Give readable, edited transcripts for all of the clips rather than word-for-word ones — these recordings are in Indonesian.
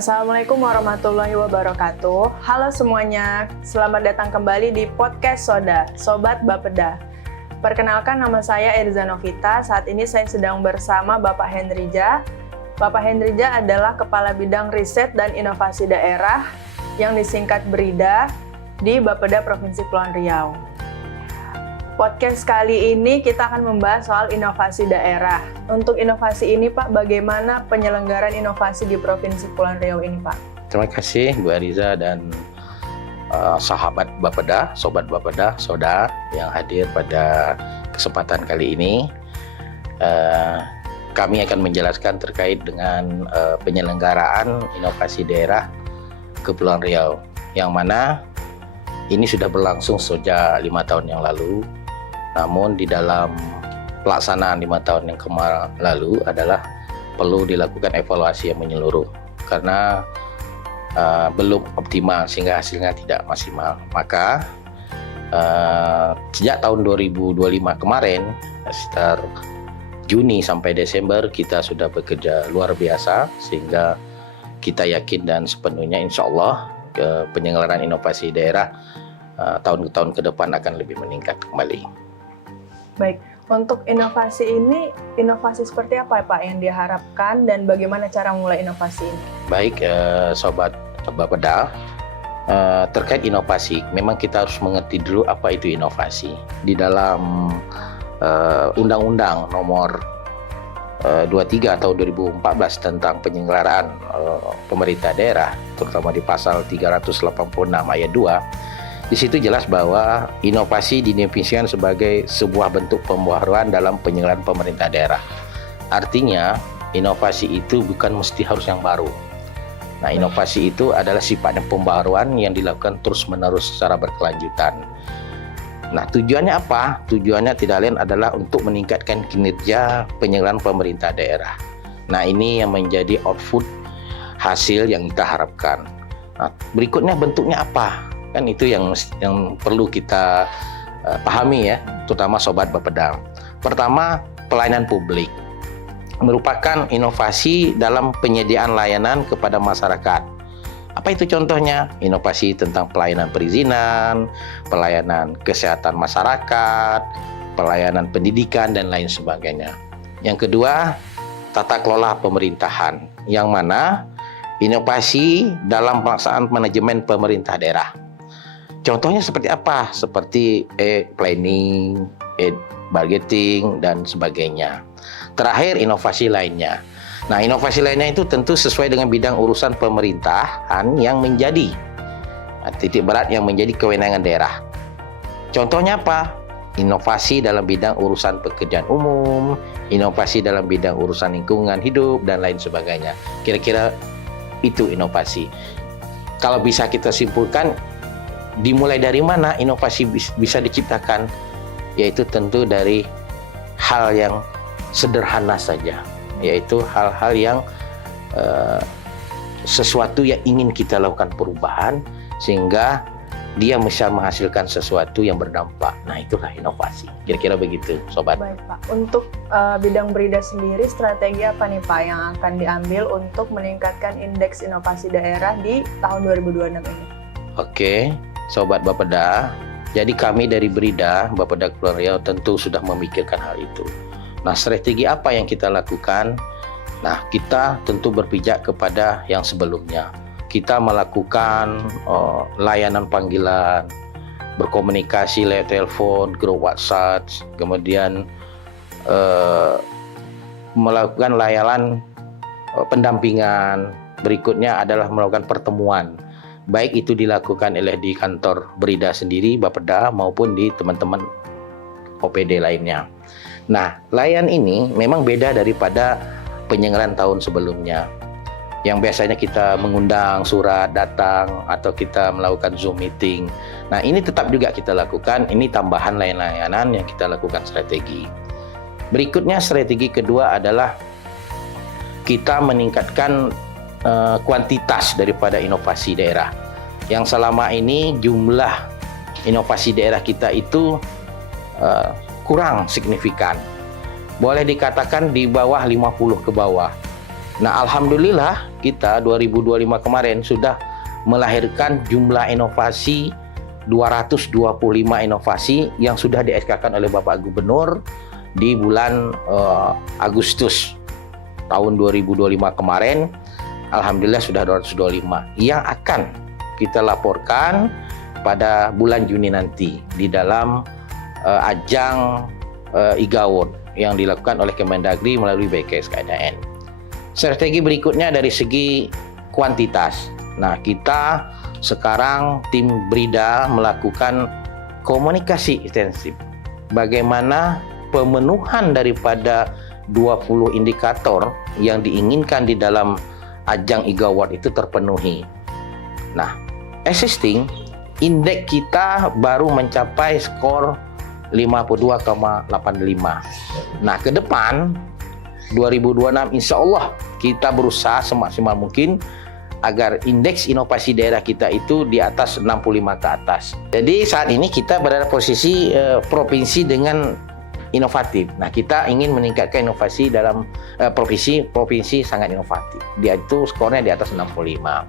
Assalamualaikum warahmatullahi wabarakatuh. Halo semuanya, selamat datang kembali di Podcast Soda, Sobat Bapeda. Perkenalkan, nama saya Erza Novita. Saat ini saya sedang bersama Bapak Henryja. Bapak Henryja adalah Kepala Bidang Riset dan Inovasi Daerah yang disingkat BRIDA di Bapeda Provinsi Kepulauan Riau. Podcast kali ini kita akan membahas soal inovasi daerah. Untuk inovasi ini Pak, bagaimana penyelenggaraan inovasi di Provinsi Kepulauan Riau ini Pak? Terima kasih Bu Ariza dan sahabat Bapeda, Sobat Bapeda, Soda yang hadir pada kesempatan kali ini. Kami akan menjelaskan terkait dengan penyelenggaraan inovasi daerah Kepulauan Riau, yang mana ini sudah berlangsung sejak 5 tahun yang lalu. Namun di dalam pelaksanaan 5 tahun yang lalu adalah perlu dilakukan evaluasi yang menyeluruh karena belum optimal sehingga hasilnya tidak maksimal. Maka sejak tahun 2025 kemarin, sekitar Juni sampai Desember, kita sudah bekerja luar biasa sehingga kita yakin dan sepenuhnya insya Allah penyelenggaraan inovasi daerah tahun ke tahun ke depan akan lebih meningkat kembali. Baik, untuk inovasi ini, inovasi seperti apa Pak yang diharapkan dan bagaimana cara memulai inovasi ini? Baik, Sobat Bapeda, terkait inovasi, memang kita harus mengerti dulu apa itu inovasi. Di dalam Undang-Undang Nomor 23 tahun 2014 tentang penyelenggaraan pemerintah daerah, terutama di pasal 386 ayat 2, di situ jelas bahwa inovasi didefinisikan sebagai sebuah bentuk pembaharuan dalam penyelenggaraan pemerintah daerah. Artinya, inovasi itu bukan mesti harus yang baru. Nah, inovasi itu adalah sifatnya pembaharuan yang dilakukan terus-menerus secara berkelanjutan. Nah, tujuannya apa? Tujuannya tidak lain adalah untuk meningkatkan kinerja penyelenggaraan pemerintah daerah. Nah, ini yang menjadi output hasil yang kita harapkan. Nah, berikutnya bentuknya apa? Kan itu yang perlu kita pahami ya, terutama Sobat Bapeda. Pertama, pelayanan publik merupakan inovasi dalam penyediaan layanan kepada masyarakat. Apa itu contohnya? Inovasi tentang pelayanan perizinan, pelayanan kesehatan masyarakat, pelayanan pendidikan, dan lain sebagainya. Yang kedua, tata kelola pemerintahan, yang mana inovasi dalam pelaksanaan manajemen pemerintah daerah. Contohnya seperti apa? Seperti planning, budgeting, dan sebagainya. Terakhir, inovasi lainnya. Nah, inovasi lainnya itu tentu sesuai dengan bidang urusan pemerintahan yang menjadi titik berat yang menjadi kewenangan daerah. Contohnya apa? Inovasi dalam bidang urusan pekerjaan umum, inovasi dalam bidang urusan lingkungan hidup, dan lain sebagainya. Kira-kira itu inovasi. Kalau bisa kita simpulkan, dimulai dari mana inovasi bisa diciptakan? Yaitu tentu dari hal yang sederhana saja, yaitu hal-hal yang sesuatu yang ingin kita lakukan perubahan sehingga dia bisa menghasilkan sesuatu yang berdampak. Nah, itulah inovasi. Kira-kira begitu, Sobat. Baik Pak, untuk bidang BRIDA sendiri, strategi apa nih Pak yang akan diambil untuk meningkatkan indeks inovasi daerah di tahun 2026 ini? Oke, Sobat Bapeda, jadi kami dari BRIDA, Bapeda Kepulauan Riau tentu sudah memikirkan hal itu. Nah, strategi apa yang kita lakukan? Nah, kita tentu berpijak kepada yang sebelumnya. Kita melakukan layanan panggilan, berkomunikasi lewat telepon, grup WhatsApp, kemudian melakukan layanan pendampingan. Berikutnya adalah melakukan pertemuan. Baik itu dilakukan oleh di kantor BRIDA sendiri, Bapeda, maupun di teman-teman OPD lainnya. Nah, layanan ini memang beda daripada penyelenggaraan tahun sebelumnya, yang biasanya kita mengundang surat datang atau kita melakukan Zoom meeting. Nah, ini tetap juga kita lakukan, ini tambahan layanan yang kita lakukan strategi. Berikutnya, strategi kedua adalah kita meningkatkan kuantitas daripada inovasi daerah. Yang selama ini jumlah inovasi daerah kita itu kurang signifikan. Boleh dikatakan di bawah 50 ke bawah. Nah, alhamdulillah kita 2025 kemarin sudah melahirkan jumlah inovasi 225 inovasi yang sudah di SK-kan oleh Bapak Gubernur di bulan Agustus tahun 2025 kemarin. Alhamdulillah sudah 225 yang akan kita laporkan pada bulan Juni nanti di dalam ajang IGA Award yang dilakukan oleh Kemendagri melalui BKSKDN. Strategi berikutnya dari segi kuantitas. Nah, kita sekarang tim Brida melakukan komunikasi intensif. Bagaimana pemenuhan daripada 20 indikator yang diinginkan di dalam ajang IGA Award itu terpenuhi. Nah, existing indeks kita baru mencapai skor 52,85. Nah, ke depan 2026 insya Allah kita berusaha semaksimal mungkin agar indeks inovasi daerah kita itu di atas 65 ke atas. Jadi saat ini kita berada posisi provinsi dengan inovatif. Nah, kita ingin meningkatkan inovasi dalam provinsi sangat inovatif. Dia itu skornya di atas 65.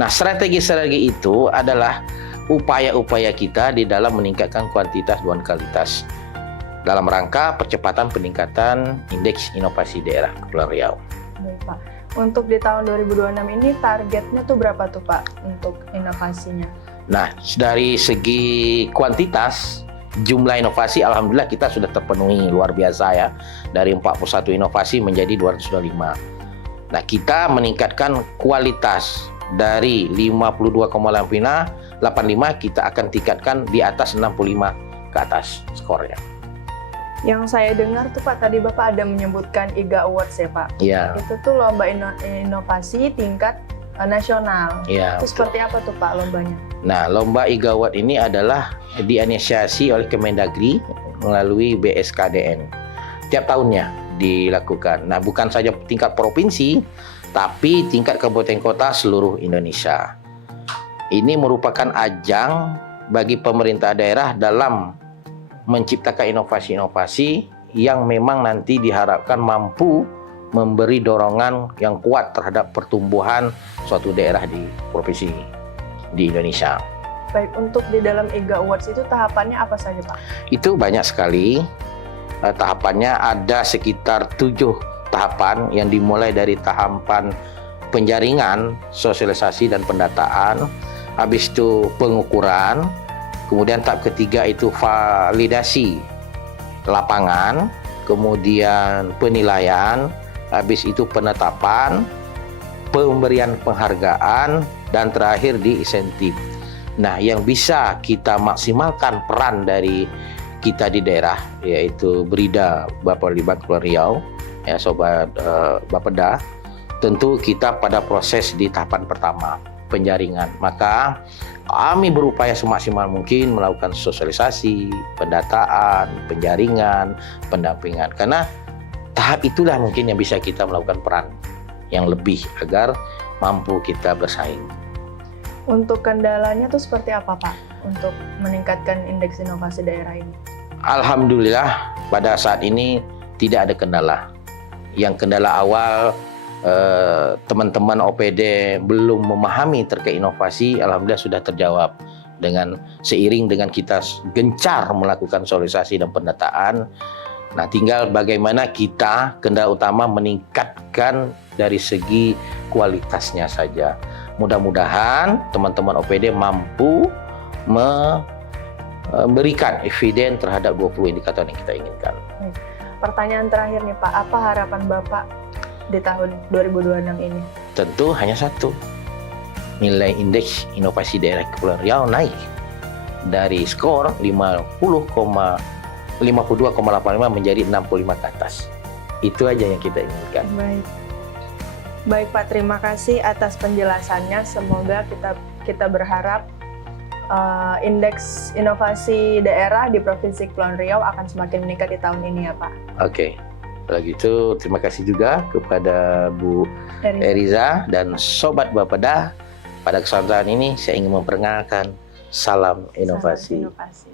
Nah, strategi-strategi itu adalah upaya-upaya kita di dalam meningkatkan kuantitas dan kualitas dalam rangka percepatan peningkatan indeks inovasi daerah Kepulauan Riau. Baik, Pak. Untuk di tahun 2026 ini targetnya tuh berapa tuh Pak untuk inovasinya? Nah, dari segi kuantitas, jumlah inovasi alhamdulillah kita sudah terpenuhi luar biasa ya. Dari 41 inovasi menjadi 225. Nah, kita meningkatkan kualitas dari 52,85 kita akan tingkatkan di atas 65 ke atas skornya. Yang saya dengar tuh Pak, tadi Bapak ada menyebutkan IGA Awards ya Pak? Iya. Itu tuh lomba inovasi tingkat nasional. Iya. Itu seperti apa tuh Pak lombanya? Nah, lomba IGA Award ini adalah diinisiasi oleh Kemendagri melalui BSKDN. Tiap tahunnya dilakukan. Nah, bukan saja tingkat provinsi, tapi tingkat kabupaten kota seluruh Indonesia. Ini merupakan ajang bagi pemerintah daerah dalam menciptakan inovasi-inovasi yang memang nanti diharapkan mampu memberi dorongan yang kuat terhadap pertumbuhan suatu daerah di provinsi di Indonesia. Baik, untuk di dalam IGA Awards itu tahapannya apa saja Pak? Itu banyak sekali. Tahapannya ada sekitar 7 tahapan yang dimulai dari tahapan penjaringan, sosialisasi dan pendataan, habis itu pengukuran, kemudian tahap ketiga itu validasi lapangan, kemudian penilaian, habis itu penetapan, pemberian penghargaan, dan terakhir di insentif. Nah, yang bisa kita maksimalkan peran dari kita di daerah, yaitu Brida Bapeda Kepulauan Riau, ya Sobat Bapeda, tentu kita pada proses di tahapan pertama, penjaringan. Maka kami berupaya semaksimal mungkin melakukan sosialisasi, pendataan, penjaringan, pendampingan. Karena tahap itulah mungkin yang bisa kita melakukan peran yang lebih agar mampu kita bersaing. Untuk kendalanya tuh seperti apa Pak untuk meningkatkan indeks inovasi daerah ini? Alhamdulillah pada saat ini tidak ada kendala. Yang kendala awal teman-teman OPD belum memahami terkait inovasi, alhamdulillah sudah terjawab dengan seiring dengan kita gencar melakukan sosialisasi dan pendataan. Nah, tinggal bagaimana kita kendala utama meningkatkan dari segi kualitasnya saja. Mudah-mudahan teman-teman OPD mampu memberikan eviden terhadap 20 indikator yang kita inginkan. Pertanyaan terakhir nih Pak, apa harapan Bapak di tahun 2026 ini? Tentu hanya satu, nilai indeks inovasi daerah Kepulauan Riau naik dari skor 52,85 menjadi 65 ke atas. Itu aja yang kita inginkan. Baik Pak, terima kasih atas penjelasannya. Semoga kita berharap indeks inovasi daerah di Provinsi Kepulauan Riau akan semakin meningkat di tahun ini ya Pak. Oke. Kalau gitu terima kasih juga kepada Bu Eriza dan Sobat Bapeda. Pada kesempatan ini saya ingin memperkenalkan salam inovasi. Salam inovasi.